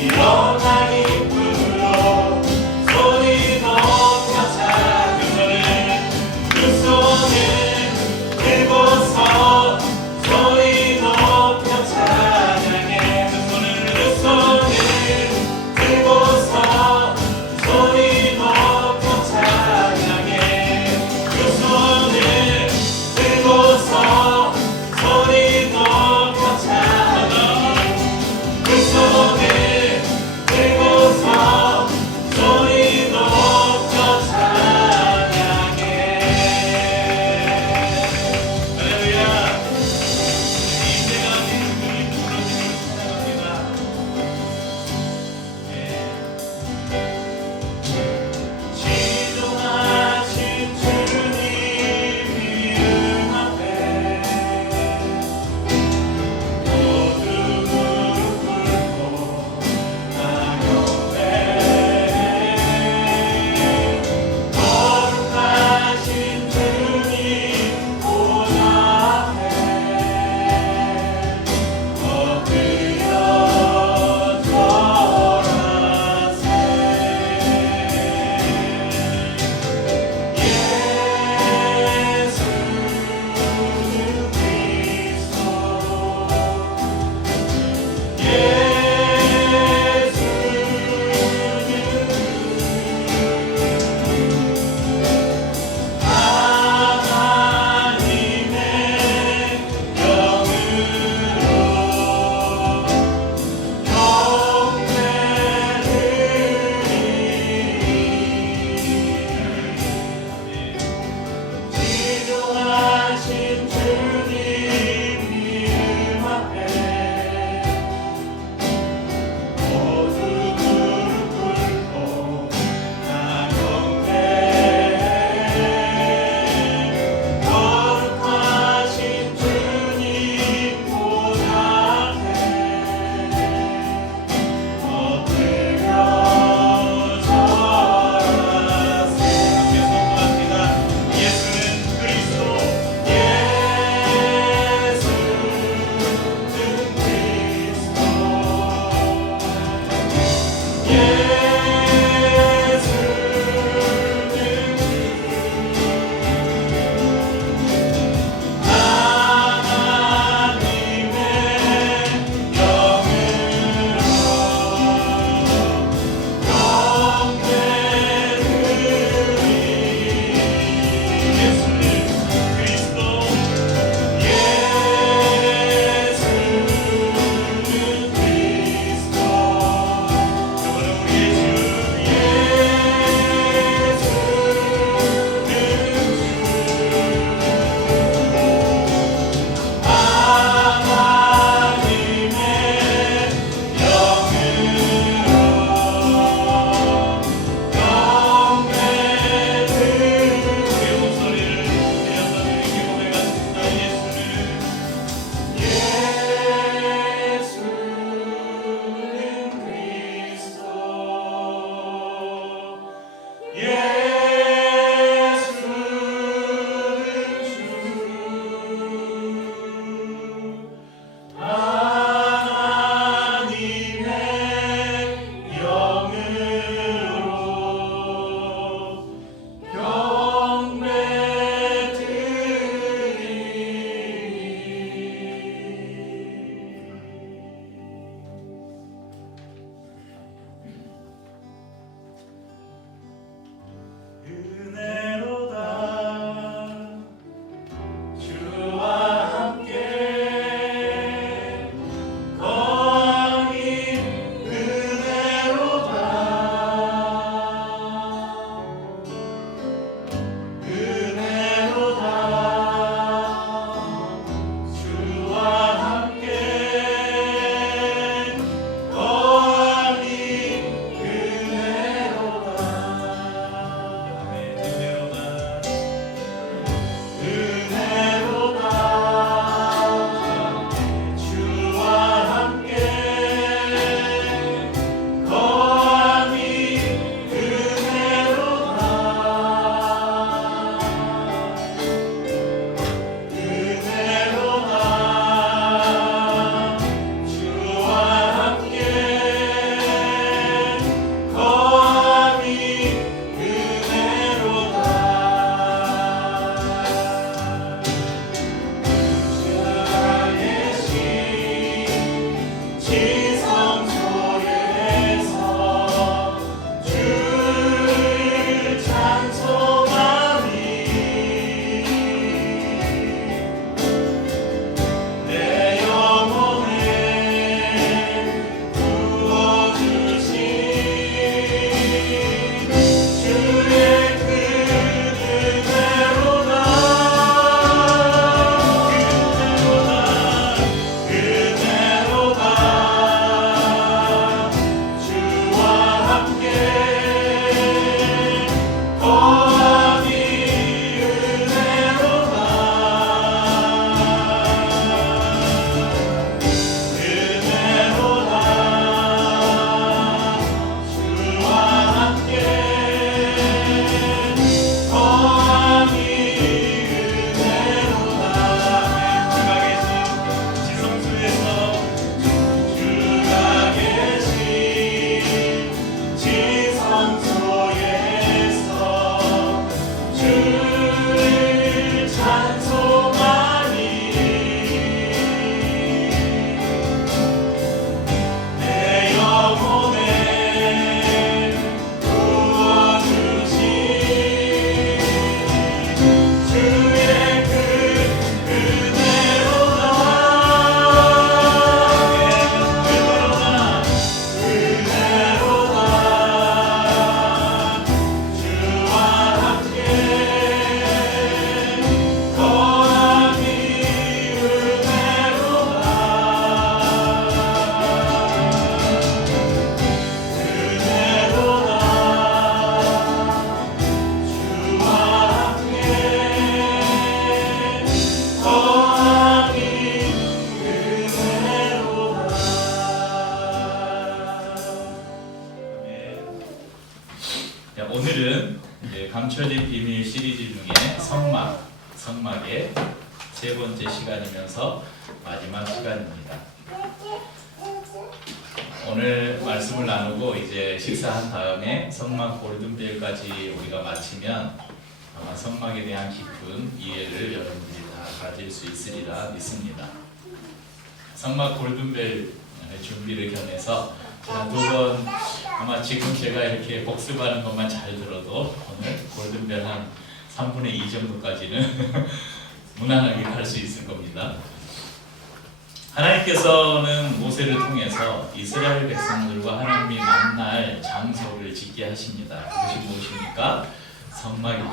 일어나 기쁨으로 소리 높여 찬양하는 두 손을 들고서 소리 높여 찬양해 두 손을 들고서 소리 높여 찬양해 두 손을 들고서 소리 높여 찬양해 두 손을 들고 자, 오늘은 이제 감춰진 비밀 시리즈 중에 성막의 세 번째 시간이면서 마지막 시간입니다. 오늘 말씀을 나누고 이제 식사한 다음에 성막 골든벨까지 우리가 마치면 아마 성막에 대한 깊은 이해를 여러분들이 다 가질 수 있으리라 믿습니다. 성막 골든벨 준비를 겸해서 두 번 아마 지금 제가 이렇게 복습하는 것만 잘 들어도 오늘 골든벨 한 3분의 2 정도까지는 무난하게 갈 수 있을 겁니다. 하나님께서는 모세를 통해서 이스라엘 백성들과 하나님이 만날 장소를 짓게 하십니다. 그것이 무엇입니까? 성막이죠.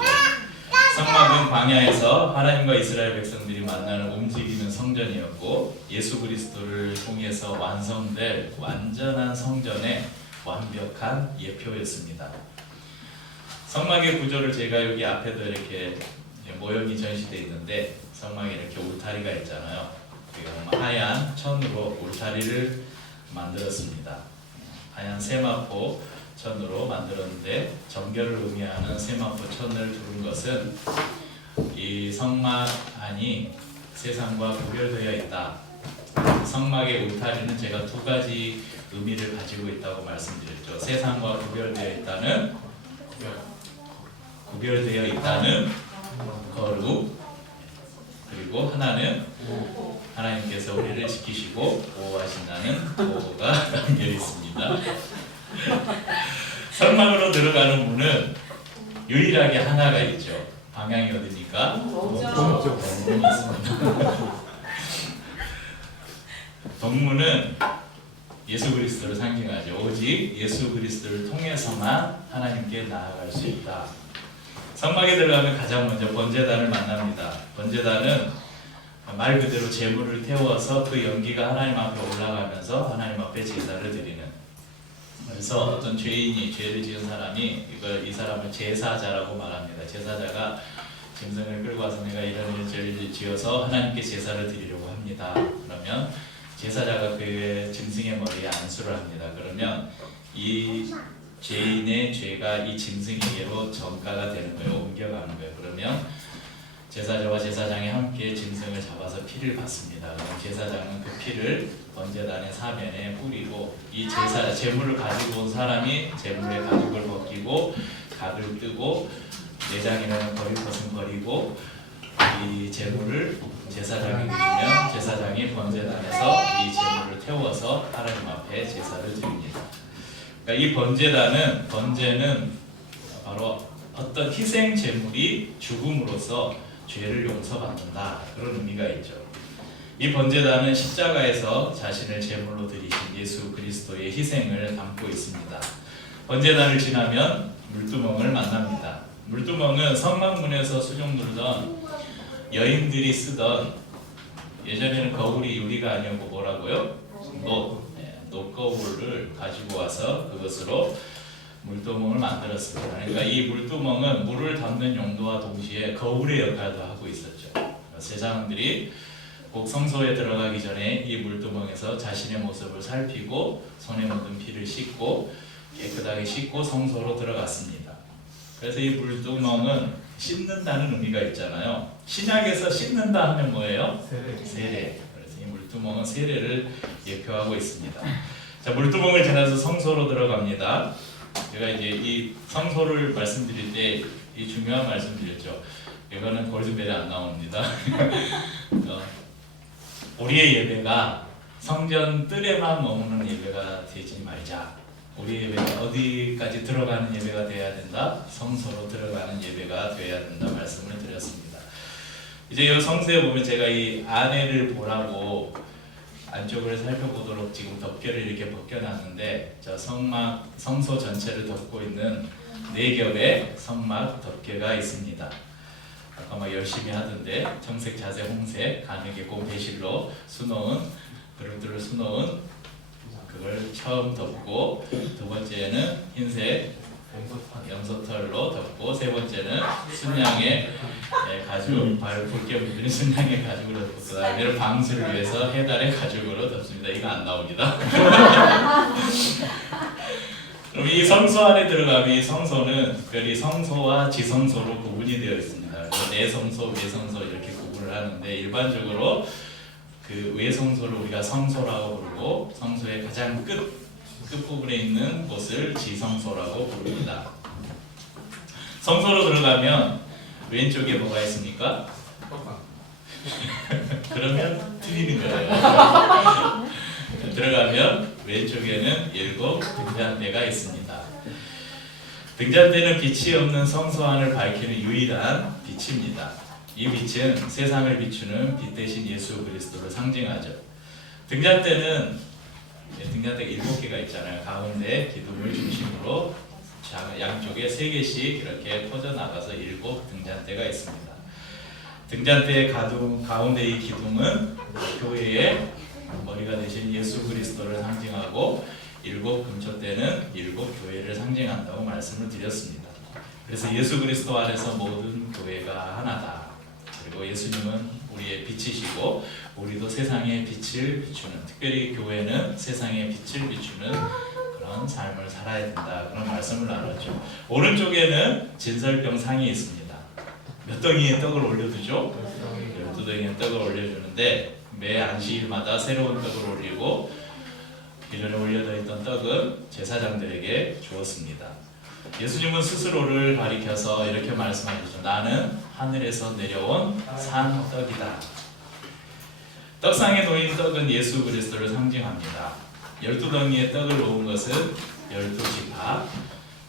성막은 광야에서 하나님과 이스라엘 백성들이 만나는 움직이는 성전이었고 예수 그리스도를 통해서 완성될 완전한 성전의 완벽한 예표였습니다. 성막의 구조를 제가 여기 앞에도 이렇게 모형이 전시되어 있는데 성막에 이렇게 울타리가 있잖아요. 하얀 천으로 울타리를 만들었습니다. 하얀 세마포 천으로 만들었는데 정결을 의미하는 세마포 천을 두른 것은 이 성막 안이 세상과 구별되어 있다. 성막의 울타리는 제가 두 가지 의미를 가지고 있다고 말씀드렸죠. 세상과 구별되어 있다는 거룩, 그리고 하나는 하나님께서 우리를 지키시고 보호하신다는 보호가 담겨 있습니다. 성막으로 들어가는 문은 유일하게 하나가 있죠. 방향이 어디입니까? 동문은 예수 그리스도를 상징하죠. 오직 예수 그리스도를 통해서만 하나님께 나아갈 수 있다. 성막에 들어가면 가장 먼저 번제단을 만납니다. 번제단은 말 그대로 제물을 태워서 그 연기가 하나님 앞에 올라가면서 하나님 앞에 제사를 드리는, 그래서 어떤 죄인이 죄를 지은 사람이 이 사람을 제사자라고 말합니다. 제사자가 짐승을 끌고 와서 내가 이런 죄를 지어서 하나님께 제사를 드리려고 합니다. 그러면 제사자가 그 짐승의 머리에 안수를 합니다. 그러면 이 죄인의 죄가 이 짐승에게로 전가가 되는 거예요. 옮겨가는 거예요. 그러면 제사자와 제사장이 함께 짐승을 잡아서 피를 받습니다. 그럼 제사장은 그 피를 번제단의 사면에 뿌리고 이 제물을 가지고 온 사람이 제물의 가죽을 벗기고 각을 뜨고 내장이라는 버릴 것은 버리고 이 제물을 제사장에게 주면 제사장이 번제단에서 이 제물을 태워서 하나님 앞에 제사를 드립니다. 그러니까 이 번제는 바로 어떤 희생 제물이 죽음으로써 죄를 용서받는다, 그런 의미가 있죠. 이 번제단은 십자가에서 자신을 제물로 드리신 예수 그리스도의 희생을 담고 있습니다. 번제단을 지나면 물두멍을 만납니다. 물두멍은 성막문에서 수종 누르던 여인들이 쓰던, 예전에는 거울이 유리가 아니었고 뭐라고요? 녹거울을 가지고 와서 그것으로 물두멍을 만들었습니다. 그러니까 이 물두멍은 물을 담는 용도와 동시에 거울의 역할도 하고 있었죠. 제사장들이 꼭 성소에 들어가기 전에 이 물두멍에서 자신의 모습을 살피고 손에 묻은 피를 씻고 깨끗하게 씻고 성소로 들어갔습니다. 그래서 이 물두멍은 씻는다는 의미가 있잖아요. 신약에서 씻는다 하면 뭐예요? 세례. 그래서 이 물두멍은 세례를 예표하고 있습니다. 자, 물두멍을 지나서 성소로 들어갑니다. 제가 이제 이 성소를 말씀드릴 때 이 중요한 말씀드렸죠. 이거는 골든벨에 안 나옵니다. 우리의 예배가 성전 뜰에만 머무는 예배가 되지 말자. 우리의 예배가 어디까지 들어가는 예배가 되어야 된다? 성소로 들어가는 예배가 되어야 된다 말씀을 드렸습니다. 이제 이 성소에 보면 제가 이 안에를 보라고 안쪽을 살펴보도록 지금 덮개를 이렇게 벗겨놨는데, 저 성소 전체를 덮고 있는 4겹의 성막 덮개가 있습니다. 아까 막 열심히 하던데 청색, 자색, 홍색, 가늘게 고 배실로 그릇들을 수놓은 그걸 처음 덮고, 두 번째는 흰색 염소털로 덮고, 세 번째는 순양의 가죽, 붉게 물든 순양의 가죽으로 덮고, 그 다음에 방수를 위해서 해달의 가죽으로 덮습니다. 이거 안 나옵니다. 그럼 이 성소 안에 들어가면 이 성소는 특별히 성소와 지성소로 구분이 되어 있습니다. 그래서 내성소, 외성소 이렇게 구분을 하는데 일반적으로 그 외성소를 우리가 성소라고 부르고 성소의 가장 끝부분에 있는 곳을 지성소라고 부릅니다. 성소로 들어가면 왼쪽에 뭐가 있습니까? 그러면 틀리는 거예요. 들어가면 왼쪽에는 7 등잔대가 있습니다. 등잔대는 빛이 없는 성소 안을 밝히는 유일한 빛입니다. 이 빛은 세상을 비추는 빛 대신 예수 그리스도를 상징하죠. 등잔대가 7개가 있잖아요. 가운데 기둥을 중심으로 양쪽에 3개씩 이렇게 퍼져나가서 7 등잔대가 있습니다. 등잔대의 가운데 이 기둥은 교회의 머리가 되신 예수 그리스도를 상징하고 7 금초대는 7 교회를 상징한다고 말씀을 드렸습니다. 그래서 예수 그리스도 안에서 모든 교회가 하나다. 그리고 예수님은 우리의 빛이시고 우리도 세상의 빛을 비추는, 특별히 교회는 세상의 빛을 비추는 그런 삶을 살아야 된다. 그런 말씀을 나눴죠. 오른쪽에는 진설병 상이 있습니다. 몇 덩이의 떡을 올려두죠? 12덩이의 떡을 올려주는데 매 안식일마다 새로운 떡을 올리고 기존에 올려져 있던 떡은 제사장들에게 주었습니다. 예수님은 스스로를 가리켜서 이렇게 말씀하셨죠. 나는 하늘에서 내려온 산 떡이다. 떡상에 놓인 떡은 예수 그리스도를 상징합니다. 12덩이의 떡을 놓은 것은 12지파,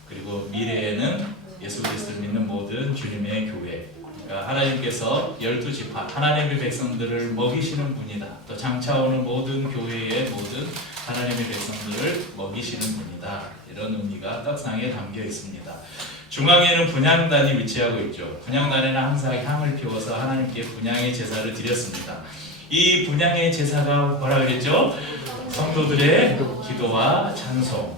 그리고 미래에는 예수 그리스도를 믿는 모든 주님의 교회, 그러니까 하나님께서 12지파 하나님의 백성들을 먹이시는 분이다. 또 장차오는 모든 교회의 모든 하나님의 백성들을 먹이시는 분이다. 이런 의미가 떡상에 담겨 있습니다. 중앙에는 분향단이 위치하고 있죠. 분향단에는 항상 향을 피워서 하나님께 분향의 제사를 드렸습니다. 이 분향의 제사가 뭐라 그랬죠? 성도들의 기도와 찬송.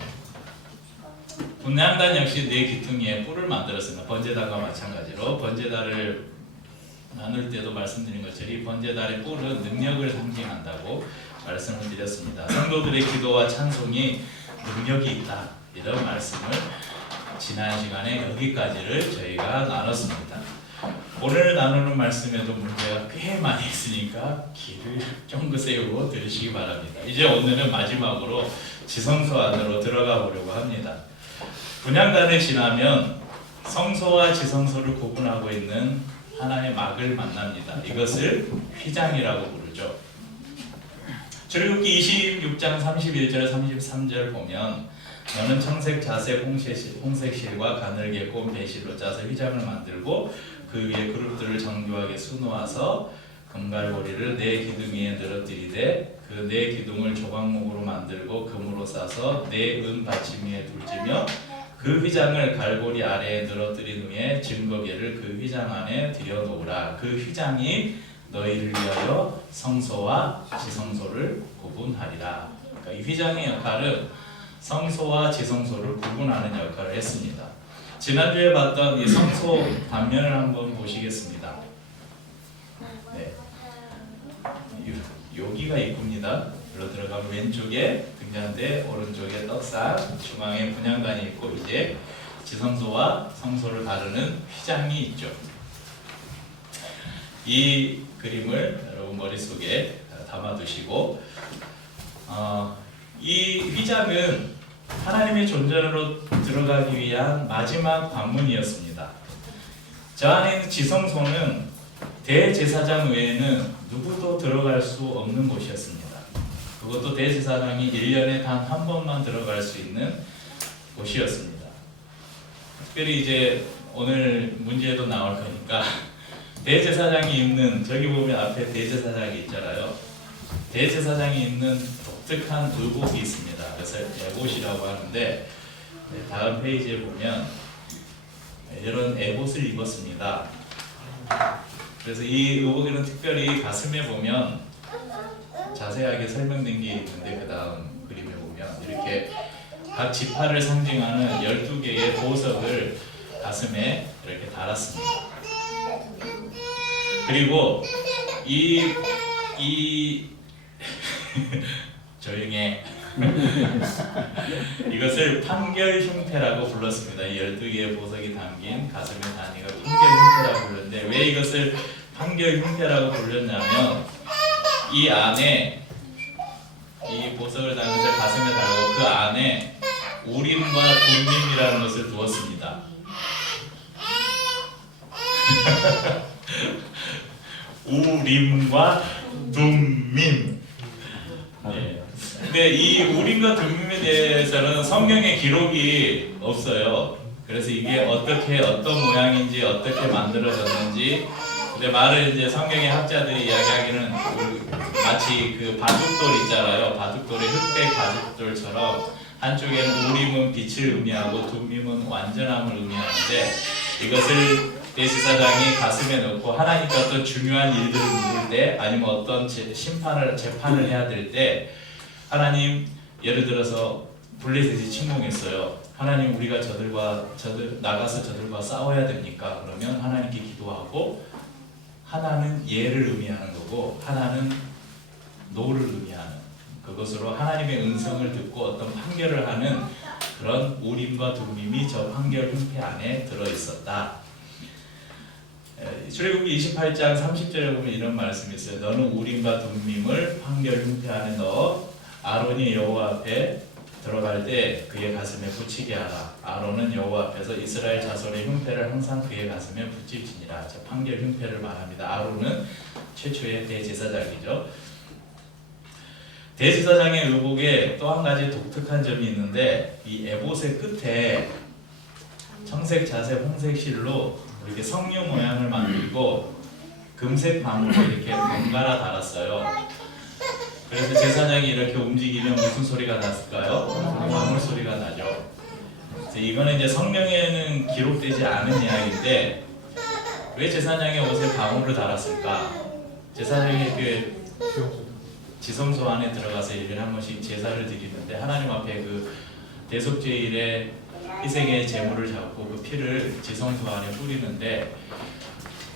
분향단 역시 4기둥에 뿔을 만들었습니다. 번제단과 마찬가지로 번제단을 나눌 때도 말씀드린 것처럼 이 번제단의 뿔은 능력을 상징한다고 말씀을 드렸습니다. 성도들의 기도와 찬송이 능력이 있다. 이런 말씀을 지난 시간에 여기까지를 저희가 나눴습니다. 오늘 나누는 말씀에도 문제가 꽤 많이 있으니까 귀를 쫑긋 세우고 들으시기 바랍니다. 이제 오늘은 마지막으로 지성소 안으로 들어가 보려고 합니다. 분향단을 지나면 성소와 지성소를 구분하고 있는 하나의 막을 만납니다. 이것을 휘장이라고 부르죠. 출애굽기 26장 31절 33절 보면 너는 청색, 자색, 홍색실과 가늘게 꼰 배실로 짜서 휘장을 만들고 그 위에 그룹들을 정교하게 수놓아서 금갈고리를 4기둥 위에 늘어뜨리되 그 4기둥을 조각목으로 만들고 금으로 싸서 4은 받침 위에 둘지며 그 휘장을 갈고리 아래에 늘어뜨린 후에 증거계를 그 휘장 안에 들여놓으라. 그 휘장이 너희를 위하여 성소와 지성소를 구분하리라. 그러니까 이 휘장의 역할은 성소와 지성소를 구분하는 역할을 했습니다. 지난주에 봤던 이 성소 단면을 한번 보시겠습니다. 네. 여기가 입구입니다. 여기로 들어가면 왼쪽에 등잔대, 오른쪽에 떡상, 중앙에 분향단이 있고 이제 지성소와 성소를 가르는 휘장이 있죠. 이 그림을 여러분 머릿속에 담아두시고 이 휘장은 하나님의 존재로 들어가기 위한 마지막 관문이었습니다. 저 안에 있는 지성소는 대제사장 외에는 누구도 들어갈 수 없는 곳이었습니다. 그것도 대제사장이 1년에 단 한 번만 들어갈 수 있는 곳이었습니다. 특별히 이제 오늘 문제도 나올 거니까 대제사장이 입는, 저기 보면 앞에 대제사장이 있잖아요. 대제사장이 입는 독특한 의복이 있습니다. 그래서 에봇이라고 하는데 다음 페이지에 보면 이런 에봇을 입었습니다. 그래서 이 의복에는 특별히 가슴에 보면 자세하게 설명된 게 있는데 그 다음 그림에 보면 이렇게 각 지파를 상징하는 12개의 보석을 가슴에 이렇게 달았습니다. 그리고 이 조용해. 이것을 판결 흉패라고 불렀습니다. 이 12개의 보석이 담긴 가슴의 단위가 판결 흉패라고 불렀는데 왜 이것을 판결 흉패라고 불렸냐면 이 안에 이 보석을 담은 것을 가슴에 달고 그 안에 우림과 둠밈이라는 것을 두었습니다. 우림과 둠밈. 네. 근데 이 우림과 둠밈에 대해서는 성경에 기록이 없어요. 그래서 이게 어떻게 어떤 모양인지 어떻게 만들어졌는지. 근데 말을 이제 성경의 학자들이 이야기하기는 마치 그 바둑돌 있잖아요. 바둑돌의 흑백 바둑돌처럼 한쪽에는 우림은 빛을 의미하고 둠밈은 완전함을 의미하는데 이것을 대제사장이 가슴에 넣고 하나님께 어떤 중요한 일들을 물을 때 아니면 어떤 재판을 해야 될 때 하나님 예를 들어서 블레셋이 침공했어요. 하나님 우리가 나가서 저들과 싸워야 됩니까? 그러면 하나님께 기도하고 하나는 예를 의미하는 거고 하나는 노를 의미하는 그것으로 하나님의 음성을 듣고 어떤 판결을 하는 그런 우림과 둠밈이 저 판결 흉패 안에 들어있었다. 출애굽기 28장 30절에 보면 이런 말씀이 있어요. 너는 우림과 둠밈을 판결 흉패 안에 넣어 아론이 여호와 앞에 들어갈 때 그의 가슴에 붙이게 하라. 아론은 여호와 앞에서 이스라엘 자손의 흉패를 항상 그의 가슴에 붙일지니라. 자, 판결 흉패를 말합니다. 아론은 최초의 대제사장이죠. 대제사장의 의복에 또 한 가지 독특한 점이 있는데 이 에봇의 끝에 청색, 자색, 홍색 실로 이렇게 성류 모양을 만들고 금색 방울을 이렇게 번갈아 달았어요. 그래서 제사장이 이렇게 움직이면 무슨 소리가 났을까요? 방울 소리가 나죠. 이거는 이제 성경에는 기록되지 않은 이야기인데 왜 제사장의 옷에 방울을 달았을까? 제사장이 그 지성소 안에 들어가서 1년에 한 번씩 제사를 드리는데 하나님 앞에 그 대속죄일에 희생의 제물을 잡고 그 피를 지성소 안에 뿌리는데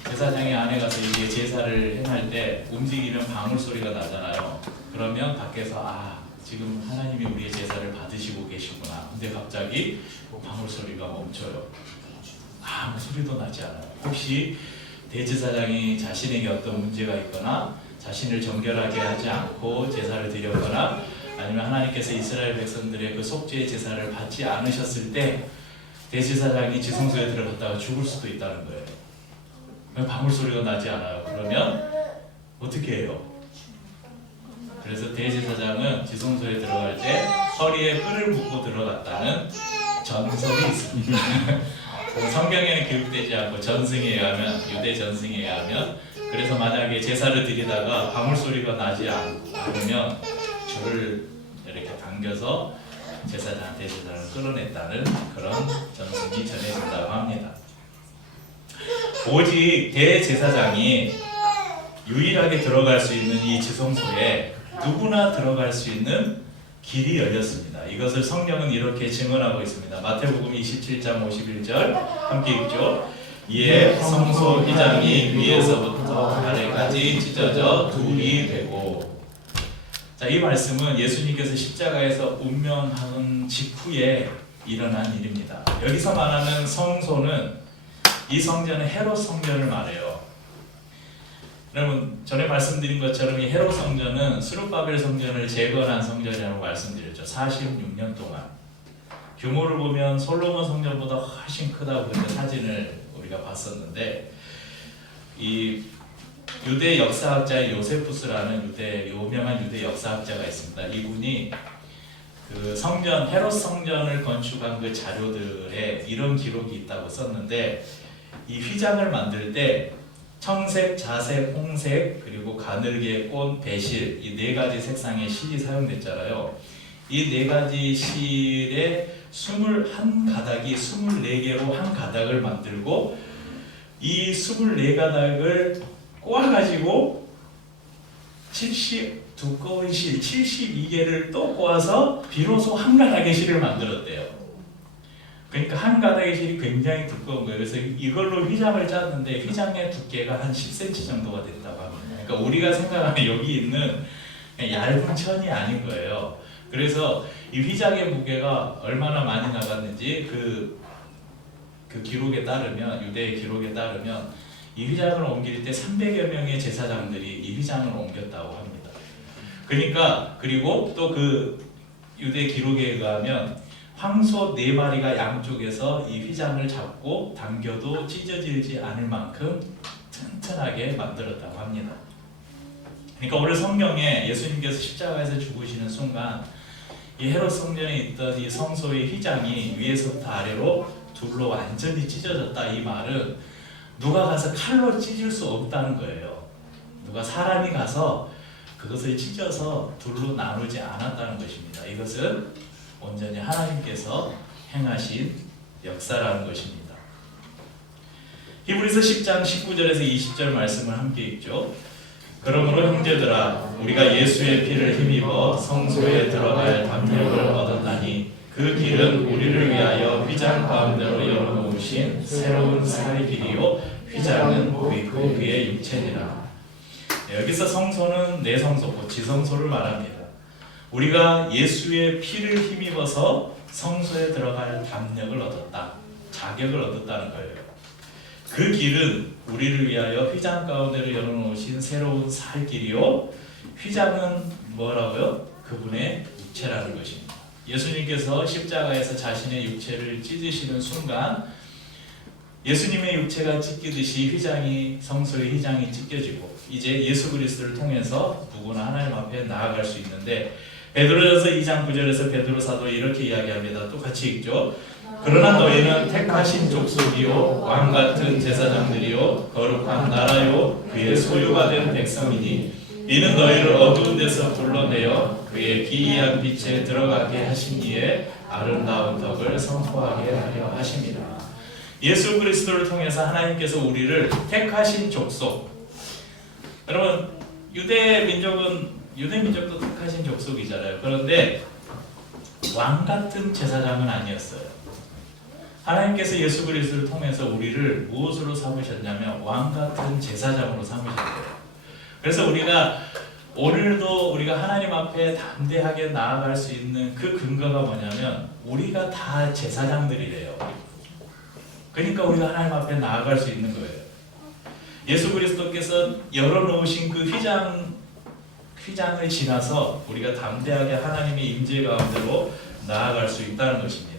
제사장이 안에 가서 이게 제사를 행할 때 움직이면 방울 소리가 나잖아요. 그러면 밖에서 지금 하나님이 우리의 제사를 받으시고 계시구나. 근데 갑자기 방울 소리가 멈춰요. 아무 소리도 나지 않아요. 혹시 대제사장이 자신에게 어떤 문제가 있거나 자신을 정결하게 하지 않고 제사를 드렸거나 아니면 하나님께서 이스라엘 백성들의 그 속죄의 제사를 받지 않으셨을 때 대제사장이 지성소에 들어갔다가 죽을 수도 있다는 거예요. 방울 소리가 나지 않아요. 그러면 어떻게 해요? 그래서 대제사장은 지성소에 들어갈 때 허리에 끈을 묶고 들어갔다는 전설이 있습니다. 성경에는 기록되지 않고 전승에 의하면 유대 전승에 의하면 그래서 만약에 제사를 드리다가 방울 소리가 나지 않으면 줄을 이렇게 당겨서 대제사장을 끌어냈다는 그런 전승이 전해진다고 합니다. 오직 대제사장이 유일하게 들어갈 수 있는 이 지성소에 누구나 들어갈 수 있는 길이 열렸습니다. 이것을 성경은 이렇게 증언하고 있습니다. 마태복음 27장 51절 함께 읽죠. 이에 성소 휘장이 위에서부터 아래까지 찢어져 둘이 되고. 자, 이 말씀은 예수님께서 십자가에서 운명하는 직후에 일어난 일입니다. 여기서 말하는 성소는 이 성전은 헤롯 성전을 말해요. 여러분 전에 말씀드린 것처럼 이 헤롯 성전은 스룹바벨 성전을 재건한 성전이라고 말씀드렸죠. 46년 동안. 규모를 보면 솔로몬 성전보다 훨씬 크다고 그때 사진을 우리가 봤었는데 이 유대 역사학자의 요세푸스라는 유명한 유대 역사학자가 있습니다. 이분이 그 성전 헤롯 성전을 건축한 그 자료들에 이런 기록이 있다고 썼는데 이 휘장을 만들 때 청색, 자색, 홍색 그리고 가늘게 꽃, 배실 이 네 가지 색상의 실이 사용됐잖아요. 이 네 가지 실에 21가닥이 24개로 한 가닥을 만들고 이 24가닥을 꼬아가지고 두꺼운 실 72개를 또 꼬아서 비로소 한 가닥의 실을 만들었대요. 그러니까 한 가닥의 실이 굉장히 두꺼운 거예요. 그래서 이걸로 휘장을 짰는데 휘장의 두께가 한 10cm 정도가 됐다고 합니다. 그러니까 우리가 생각하는 여기 있는 얇은 천이 아닌 거예요. 그래서 이 휘장의 무게가 얼마나 많이 나갔는지 그 기록에 따르면, 유대의 기록에 따르면 이 휘장을 옮길 때 300여 명의 제사장들이 이 휘장을 옮겼다고 합니다. 그러니까 그리고 또 그 유대 기록에 의하면 황소 4마리가 양쪽에서 이 휘장을 잡고 당겨도 찢어지지 않을 만큼 튼튼하게 만들었다고 합니다. 그러니까 오늘 성경에 예수님께서 십자가에서 죽으시는 순간 이 헤롯 성전에 있던 이 성소의 휘장이 위에서부터 아래로 둘로 완전히 찢어졌다, 이 말은 누가 가서 칼로 찢을 수 없다는 거예요. 누가 사람이 가서 그것을 찢어서 둘로 나누지 않았다는 것입니다. 이것은 온전히 하나님께서 행하신 역사라는 것입니다. 히브리서 10장 19절에서 20절 말씀을 함께 읽죠. 그러므로 형제들아, 우리가 예수의 피를 힘입어 성소에 들어갈 담력을 얻었나니 그 길은 우리를 위하여 휘장 가운데로 열어놓으신 새로운 살 길이요 휘장은 그리스도 그의 육체니라. 여기서 성소는 내성소고 지성소를 말합니다. 우리가 예수의 피를 힘입어서 성소에 들어갈 담력을 얻었다, 자격을 얻었다는 거예요. 그 길은 우리를 위하여 휘장 가운데로 열어놓으신 새로운 살 길이요 휘장은 뭐라고요? 그분의 육체라는 것입니다. 예수님께서 십자가에서 자신의 육체를 찢으시는 순간 예수님의 육체가 찢기듯이 휘장이, 성소의 휘장이 찢겨지고 이제 예수 그리스도를 통해서 누구나 하나님 앞에 나아갈 수 있는데, 베드로전서 2장 9절에서 베드로 사도 이렇게 이야기합니다. 또 같이 읽죠. 그러나 너희는 택하신 족속이요 왕같은 제사장들이요 거룩한 나라요 그의 소유가 된 백성이니 이는 너희를 어두운 데서 불러내어 그의 기이한 빛에 들어가게 하신 이의 아름다운 덕을 선포하게 하려 하심이라. 예수 그리스도를 통해서 하나님께서 우리를 택하신 족속. 여러분, 유대 민족도 택하신 족속이잖아요. 그런데 왕 같은 제사장은 아니었어요. 하나님께서 예수 그리스도를 통해서 우리를 무엇으로 삼으셨냐면 왕 같은 제사장으로 삼으셨어요. 그래서 우리가 오늘도 우리가 하나님 앞에 담대하게 나아갈 수 있는 그 근거가 뭐냐면 우리가 다 제사장들이래요. 그러니까 우리가 하나님 앞에 나아갈 수 있는 거예요. 예수 그리스도께서 열어놓으신 그 휘장을 지나서 우리가 담대하게 하나님의 임재 가운데로 나아갈 수 있다는 것입니다.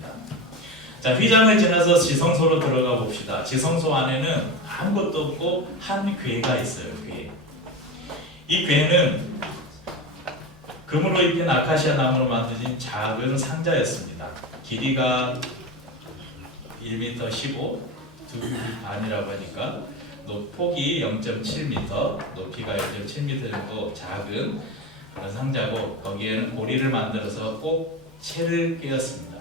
자, 휘장을 지나서 지성소로 들어가 봅시다. 지성소 안에는 아무것도 없고 한 궤가 있어요. 궤. 이 궤는 금으로 입힌 아카시아 나무로 만드신 작은 상자였습니다. 길이가 1m 15, 2기 반이라고 하니까 폭이 0.7m, 높이가 0.7m 정도 작은 그런 상자고, 거기에는 고리를 만들어서 꼭 채를 꿰었습니다.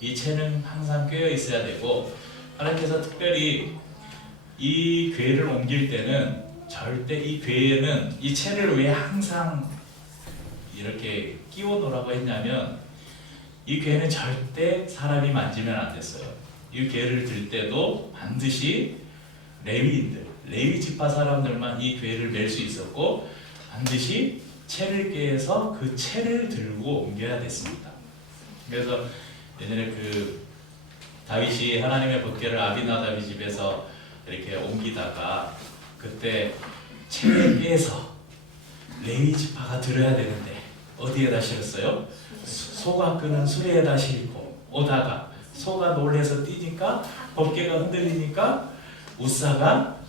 이 채는 항상 꿰어 있어야 되고, 하나님께서 특별히 이 궤를 옮길 때는 절대 이 궤에는 이 채를 왜 항상 이렇게 끼워 놓으라고 했냐면, 이 궤는 절대 사람이 만지면 안 됐어요. 이 궤를 들 때도 반드시 레위 지파 사람들만 이 궤를 멜 수 있었고, 반드시 채를 꿰서 그 채를 들고 옮겨야 됐습니다. 그래서 예전에 그 다윗이 하나님의 법궤를 아비나답의 집에서 이렇게 옮기다가 그때 채를 꿰서 레위 지파가 들어야 되는데 어디에다 실었어요? 소가 끄는 수레에다 싣고 오다가 소가 놀래서 뛰니까 법궤가 흔들리니까 우사가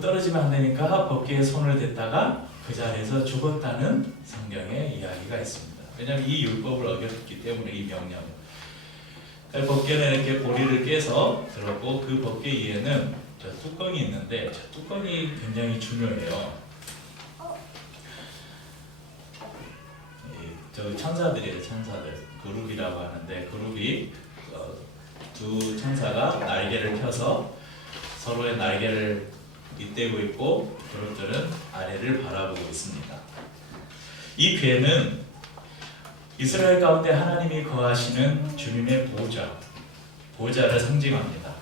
떨어지면 안 되니까 법궤에 손을 댔다가 그 자리에서 죽었다는 성경의 이야기가 있습니다. 왜냐하면 이 율법을 어겼기 때문에, 이 명령. 법궤는 이렇게 고리를 깨서 들었고, 그 법궤 위에는 저 뚜껑이 있는데 저 뚜껑이 굉장히 중요해요. 저 천사들이에요. 천사들. 그룹이라고 하는데, 그룹이 두 천사가 날개를 펴서 서로의 날개를 잇대고 있고, 그룹들은 아래를 바라보고 있습니다. 이 궤는 이스라엘 가운데 하나님이 거하시는 주님의 보좌를 상징합니다.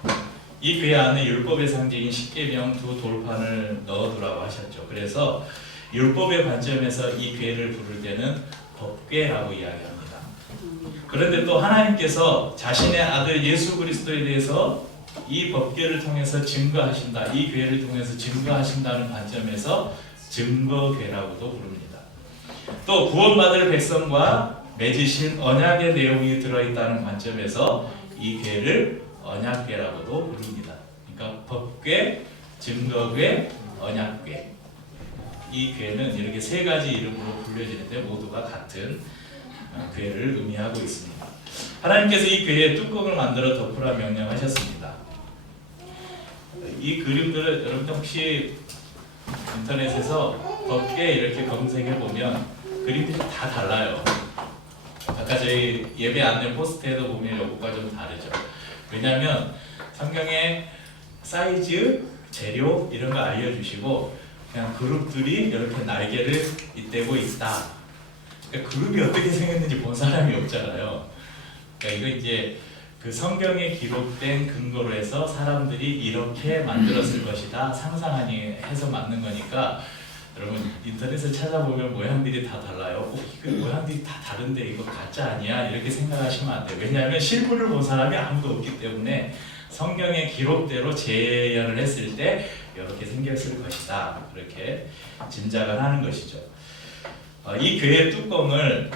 이 궤 안에 율법의 상징인 십계명 두 돌판을 넣어두라고 하셨죠. 그래서 율법의 관점에서 이 궤를 부를 때는 법궤라고 이야기합니다. 그런데 또 하나님께서 자신의 아들 예수 그리스도에 대해서 이 법궤를 통해서 증거하신다, 이 교회를 통해서 증거하신다는 관점에서 증거궤라고도 부릅니다. 또 구원받을 백성과 맺으신 언약의 내용이 들어있다는 관점에서 이 궤를 언약궤라고도 부릅니다. 그러니까 법궤, 증거궤, 언약궤. 이 궤는 이렇게 세 가지 이름으로 불려지는데 모두가 같은 궤를 의미하고 있습니다. 하나님께서 이 궤에 뚜껑을 만들어 덮으라 명령하셨습니다. 이 그림들을 여러분들 혹시 인터넷에서 법궤 이렇게 검색해 보면 그림들이 다 달라요. 아까 저희 예배 안내 포스트에도 보면 이것과 좀 다르죠. 왜냐하면 성경에 사이즈, 재료 이런 거 알려주시고 그냥 그룹들이 이렇게 날개를 잇대고 있다. 그러니까 그룹이 어떻게 생겼는지 본 사람이 없잖아요. 그러니까 이거 이제 그 성경에 기록된 근거로 해서 사람들이 이렇게 만들었을 것이다 상상하니 해서 만든 거니까 여러분 인터넷을 찾아보면 모양들이 다 달라요. 이거 모양들이 다 다른데 이거 가짜 아니야? 이렇게 생각하시면 안 돼요. 왜냐하면 실물을 본 사람이 아무도 없기 때문에 성경의 기록대로 재현을 했을 때 이렇게 생겼을 것이다. 그렇게 짐작을 하는 것이죠. 이 궤의 뚜껑을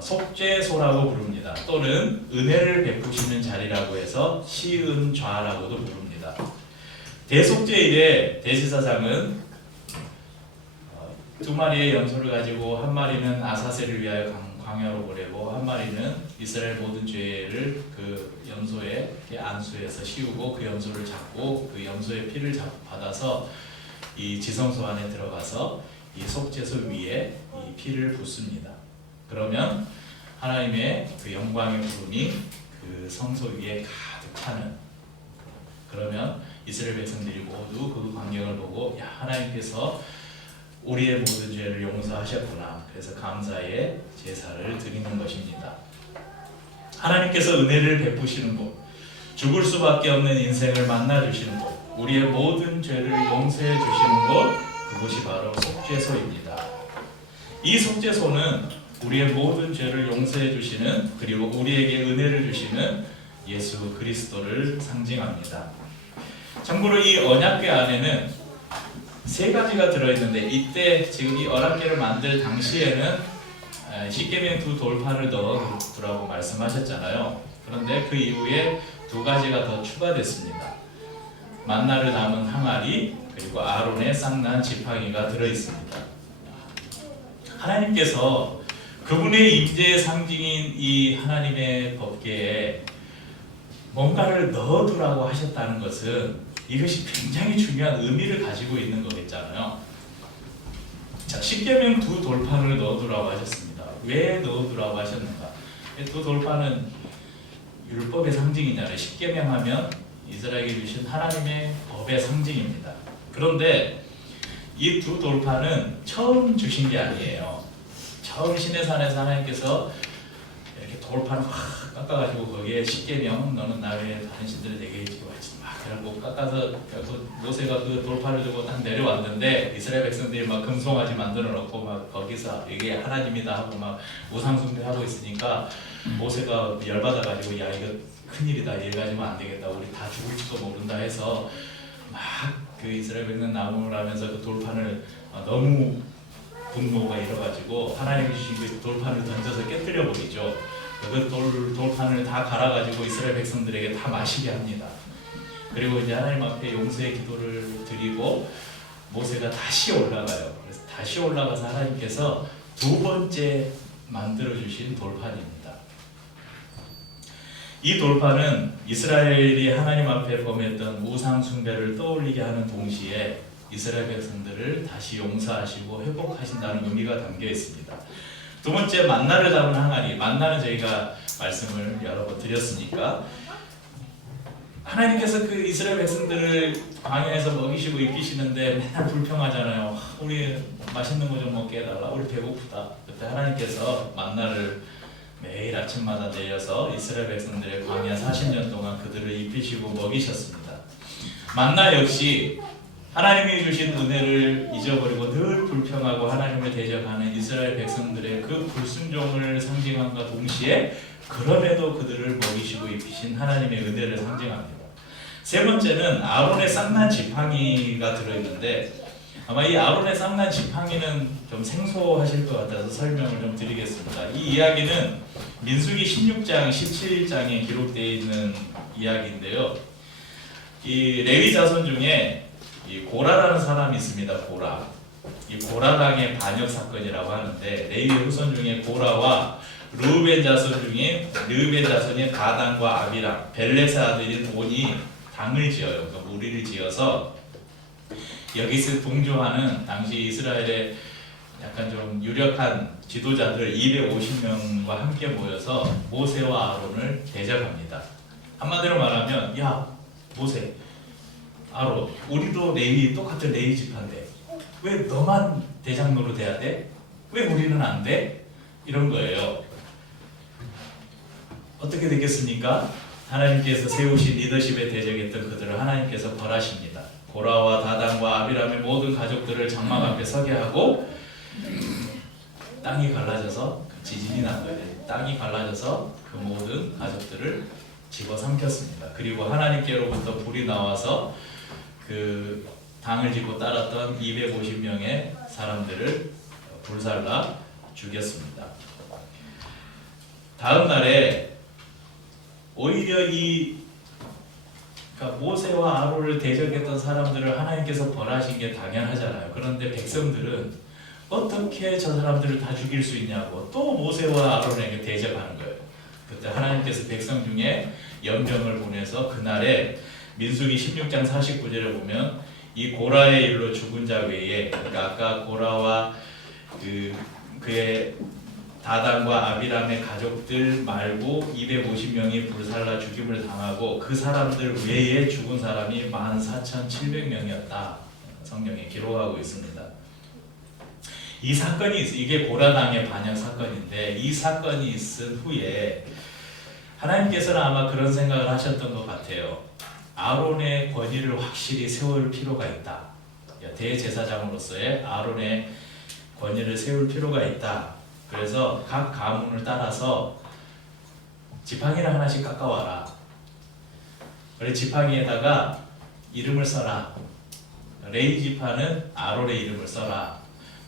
속죄소라고 부릅니다. 또는 은혜를 베푸시는 자리라고 해서 시은좌라고도 부릅니다. 대속죄일에 대제사장은 두 마리의 염소를 가지고 한 마리는 아사셀을 위하여 광야로 보내고 한 마리는 이스라엘 모든 죄를 그 염소의 안수에서 씌우고 그 염소를 잡고 그 염소의 피를 받아서 이 지성소 안에 들어가서 이 속죄소 위에 이 피를 붓습니다. 그러면 하나님의 그 영광의 구름이 그 성소 위에 가득 차는, 그러면 이스라엘 백성들이 모두 그 광경을 보고 야, 하나님께서 우리의 모든 죄를 용서하셨구나. 그래서 감사의 제사를 드리는 것입니다. 하나님께서 은혜를 베푸시는 곳, 죽을 수밖에 없는 인생을 만나주시는 곳, 우리의 모든 죄를 용서해 주시는 곳, 그곳이 바로 속죄소입니다. 이 속죄소는 우리의 모든 죄를 용서해 주시는, 그리고 우리에게 은혜를 주시는 예수 그리스도를 상징합니다. 참고로 이 언약궤 안에는 세 가지가 들어있는데, 이때 지금 이 언약궤를 만들 당시에는 십계명 두 돌판을 넣어두라고 말씀하셨잖아요. 그런데 그 이후에 두 가지가 더 추가됐습니다. 만나를 담은 항아리, 그리고 아론의 쌍난 지팡이가 들어있습니다. 하나님께서 그분의 임재의 상징인 이 하나님의 법궤에 뭔가를 넣어두라고 하셨다는 것은 이것이 굉장히 중요한 의미를 가지고 있는 거겠잖아요. 자, 십계명 두 돌판을 넣어두라고 하셨습니다. 왜 넣어두라고 하셨는가? 두 돌판은 율법의 상징이잖아요. 십계명 하면 이스라엘에게 주신 하나님의 법의 상징입니다. 그런데 이 두 돌판은 처음 주신 게 아니에요. 처음 시내산에서 하나님께서 이렇게 돌판을 확 깎아가지고 거기에 십계명, 너는 나 외에 다른 신들을 내게 지키고 하지 마. 그래갖고 깎아서 모세가 그 돌판을 들고 딱 내려왔는데 이스라엘 백성들이 막 금송아지 만들어 놓고 막 거기서 이게 하나님이다 하고 막 우상 숭배하고 있으니까 모세가 열받아가지고 야, 이거 큰일이다, 이래 가지면 안 되겠다, 우리 다 죽을지도 모른다 해서 막 그 이스라엘 백성 나무를 하면서 그 돌판을 너무 분노가 일어가지고 하나님이 주신 그 돌판을 던져서 깨뜨려 버리죠. 그 돌판을 다 갈아가지고 이스라엘 백성들에게 다 마시게 합니다. 그리고 이제 하나님 앞에 용서의 기도를 드리고 모세가 다시 올라가요. 그래서 다시 올라가서 하나님께서 두 번째 만들어 주신 돌판입니다. 이 돌판은 이스라엘이 하나님 앞에 범했던 우상 숭배를 떠올리게 하는 동시에 이스라엘 백성들을 다시 용서하시고 회복하신다는 의미가 담겨 있습니다. 두 번째, 만나를 담은 항아리. 만나는 저희가 말씀을 여러 번 드렸으니까 하나님께서 그 이스라엘 백성들을 광야에서 먹이시고 입히시는데 맨날 불평하잖아요. 우리 맛있는 거 좀 먹게 해달라, 우리 배고프다. 그때 하나님께서 만나를 매일 아침마다 내려서 이스라엘 백성들의 광야 40년 동안 그들을 입히시고 먹이셨습니다. 만나 역시 하나님이 주신 은혜를 잊어버리고 늘 불평하고 하나님을 대적하는 이스라엘 백성들의 그 불순종을 상징함과 동시에 그럼에도 그들을 먹이시고 입히신 하나님의 은혜를 상징합니다. 세 번째는 아론의 쌍난 지팡이가 들어있는데 아마 이 아론의 쌍난 지팡이는 좀 생소하실 것 같아서 설명을 좀 드리겠습니다. 이 이야기는 민수기 16장, 17장에 기록되어 있는 이야기인데요. 이 레위 자손 중에 이 고라라는 사람이 있습니다. 고라. 이 고라당의 반역 사건이라고 하는데 레위 후손 중에 고라와 르우벤 자손 중에 르우벤 자손인 가단과 아비람, 벨렛의 아들인 온이 당을 지어요. 그러니까 무리를 지어서 여기서 동조하는 당시 이스라엘의 약간 좀 유력한 지도자들 250명과 함께 모여서 모세와 아론을 대적합니다. 한마디로 말하면 야 모세, 아론, 우리도 레위 똑같은 레위 지파인데 왜 너만 대장로로 돼야 돼? 왜 우리는 안 돼? 이런 거예요. 어떻게 되겠습니까? 하나님께서 세우신 리더십에 대적했던 그들을 하나님께서 벌하십니다. 고라와 다단과 아비람의 모든 가족들을 장막 앞에 서게 하고 땅이 갈라져서 지진이 난 거예요. 땅이 갈라져서 그 모든 가족들을 집어삼켰습니다. 그리고 하나님께로부터 불이 나와서 그 당을 짓고 따랐던 250명의 사람들을 불살라 죽였습니다. 다음 날에 오히려 그러니까 모세와 아론을 대적했던 사람들을 하나님께서 벌하신 게 당연하잖아요. 그런데 백성들은 어떻게 저 사람들을 다 죽일 수 있냐고 또 모세와 아론에게 대적하는 거예요. 그때 하나님께서 백성 중에 연병을 보내서 그날에 민수기 16장 49절에 보면 이 고라의 일로 죽은 자 외에, 그러니까 아까 고라와 그의 다단과 아비람의 가족들 말고 250명이 불살라 죽임을 당하고 그 사람들 외에 죽은 사람이 14,700명이었다. 성경에 기록하고 있습니다. 이 사건이 이게 고라당의 반역 사건인데 이 사건이 있은 후에 하나님께서는 아마 그런 생각을 하셨던 것 같아요. 아론의 권위를 확실히 세울 필요가 있다. 대제사장으로서의 아론의 권위를 세울 필요가 있다. 그래서 각 가문을 따라서 지팡이를 하나씩 깎아와라. 그래 지팡이에다가 이름을 써라. 레위 지파는 아론의 이름을 써라.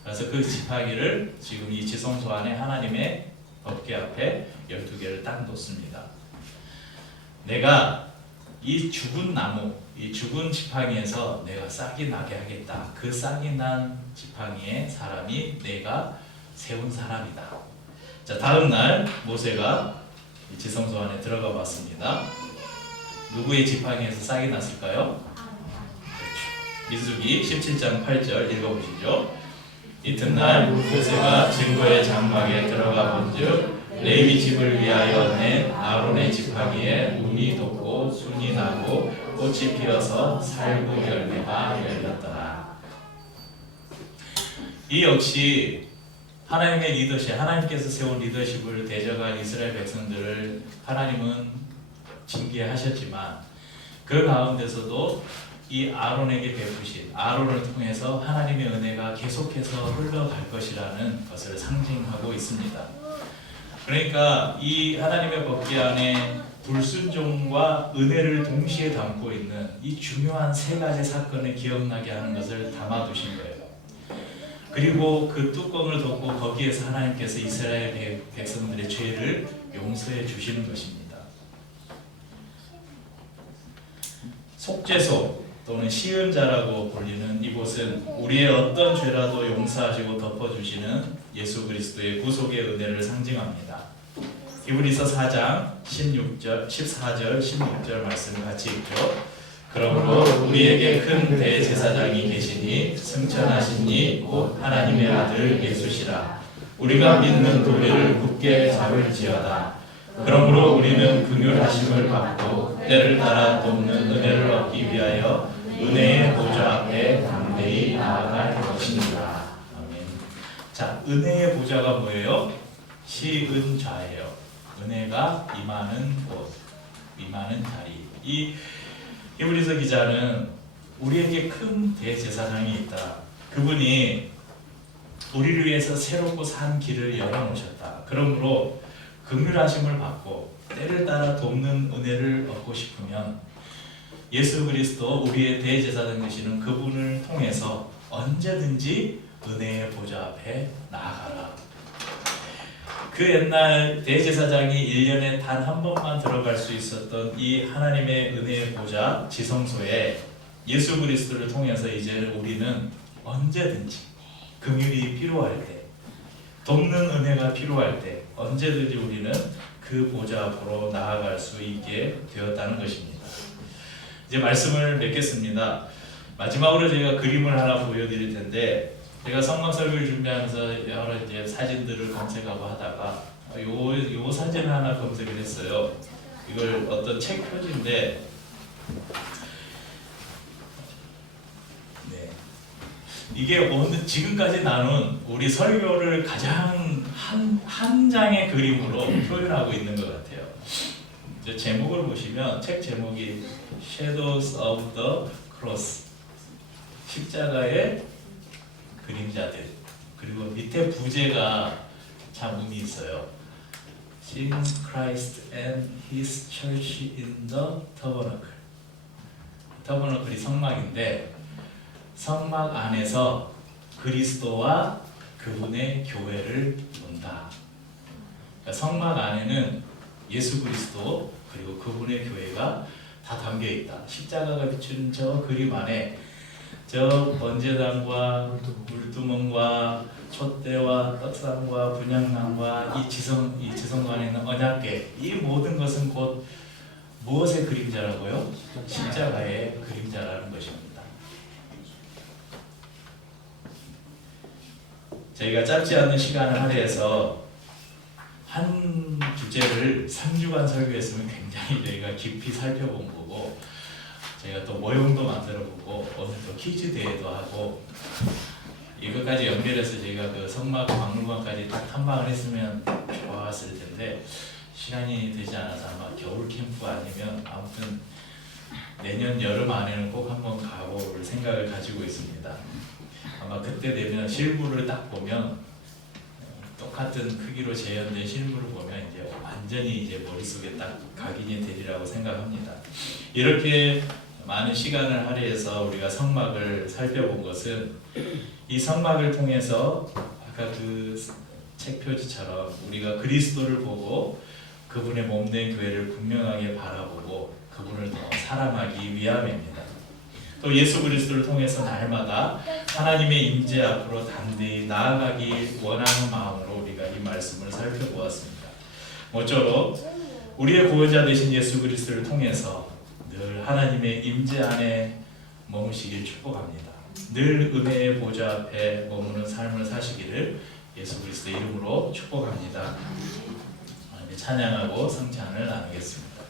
그래서 그 지팡이를 지금 이 지성소 안에 하나님의 법궤 앞에 12개를 딱 놓습니다. 내가 이 죽은 나무, 이 죽은 지팡이에서 내가 싹이 나게 하겠다. 그 싹이 난 지팡이에 사람이 내가 세운 사람이다. 자, 다음 날 모세가 이 지성소 안에 들어가 봤습니다. 누구의 지팡이에서 싹이 났을까요? 그렇죠. 민수기 17장 8절 읽어보시죠. 이튿날 모세가 증거의 장막에 들어가 본즉 레위 집을 위하여 낸 아론의 지팡이에 눈이 돋고 순이 나고 꽃이 피어서 살구 열매가 열렸더라. 이 역시 하나님의 리더십, 하나님께서 세운 리더십을 대적한 이스라엘 백성들을 하나님은 징계하셨지만 그 가운데서도 이 아론에게 베푸신 아론을 통해서 하나님의 은혜가 계속해서 흘러갈 것이라는 것을 상징하고 있습니다. 그러니까 이 하나님의 법궤 안에 불순종과 은혜를 동시에 담고 있는 이 중요한 세 가지 사건을 기억나게 하는 것을 담아두신 거예요. 그리고 그 뚜껑을 덮고 거기에서 하나님께서 이스라엘 백성들의 죄를 용서해 주시는 것입니다. 속죄소 또는 시은자라고 불리는 이곳은 우리의 어떤 죄라도 용서하시고 덮어주시는 예수 그리스도의 구속의 은혜를 상징합니다. 히브리서 4장 14절 16절 말씀 같이 읽죠. 그러므로 우리에게 큰 대제사장이 계시니 승천하신 이 곧 하나님의 아들 예수시라. 우리가 믿는 도리를 굳게 잡을지어다. 그러므로 우리는 긍휼하심을 받고 때를 따라 돕는 은혜를 얻기 위하여 은혜의 보좌 앞에 담대히 나아갈 것입니다. 아멘. 자, 은혜의 보좌가 뭐예요? 시은좌예요. 은혜가 임하는 곳, 임하는 자리. 이 히브리서 기자는 우리에게 큰 대제사장이 있다. 그분이 우리를 위해서 새롭고 산 길을 열어놓으셨다. 그러므로 긍휼하심을 받고 때를 따라 돕는 은혜를 얻고 싶으면 예수 그리스도 우리의 대제사장 되시는 그분을 통해서 언제든지 은혜의 보좌 앞에 나아가라. 그 옛날 대제사장이 1년에 단 한 번만 들어갈 수 있었던 이 하나님의 은혜의 보좌 지성소에 예수 그리스도를 통해서 이제 우리는 언제든지 긍휼이 필요할 때, 돕는 은혜가 필요할 때 언제든지 우리는 그 보좌 앞으로 나아갈 수 있게 되었다는 것입니다. 이제 말씀을 맺겠습니다. 마지막으로 제가 그림을 하나 보여드릴 텐데, 제가 성경 설교를 준비하면서 여러 이제 사진들을 검색하고 하다가 요 사진을 하나 검색을 했어요. 이걸 어떤 책 표지인데, 네. 이게 오늘 지금까지 나눈 우리 설교를 가장 한 장의 그림으로 표현하고 있는 것 같아요. 이제 제목을 보시면 책 제목이 Shadows of the Cross, 십자가의 그림자들. 그리고 밑에 부제가 참 의미 있어요. Seeing Christ and His Church in the Tabernacle. 타버너클이 성막인데 성막 안에서 그리스도와 그분의 교회를 본다. 그러니까 성막 안에는 예수 그리스도 그리고 그분의 교회가 다 담겨 있다. 십자가가 비추는 저 그림 안에 저 번제단과 물두멍과 촛대와 떡상과 분향단과 이 지성관 안에 있는 언약궤, 이 모든 것은 곧 무엇의 그림자라고요? 십자가의 그림자라는 것입니다. 저희가 짧지 않은 시간을 할애해서 한 주제를 3주간 설교했으면 굉장히 저희가 깊이 살펴본 거고, 저희가 또 모형도 만들어보고 오늘 또 퀴즈 대회도 하고, 이것까지 연결해서 저희가 그 성막 박물관까지 딱 탐방을 했으면 좋았을 텐데 시간이 되지 않아서 아마 겨울 캠프 아니면 아무튼 내년 여름 안에는 꼭 한번 가볼 생각을 가지고 있습니다. 아마 그때 되면 실물을 딱 보면 똑같은 크기로 재현된 실물을 보면 이제 완전히 이제 머릿속에 딱 각인이 되리라고 생각합니다. 이렇게 많은 시간을 할애해서 우리가 성막을 살펴본 것은 이 성막을 통해서 아까 그 책 표지처럼 우리가 그리스도를 보고 그분의 몸된 교회를 분명하게 바라보고 그분을 더 사랑하기 위함입니다. 또 예수 그리스도를 통해서 날마다 하나님의 임재 앞으로 담대히 나아가기 원하는 마음으로 우리가 이 말씀을 살펴보았습니다. 모쪼록 우리의 구원자 되신 예수 그리스도를 통해서 늘 하나님의 임재 안에 머무시길 축복합니다. 늘 은혜의 보좌 앞에 머무는 삶을 사시기를 예수 그리스도 이름으로 축복합니다. 찬양하고 성찬을 나누겠습니다.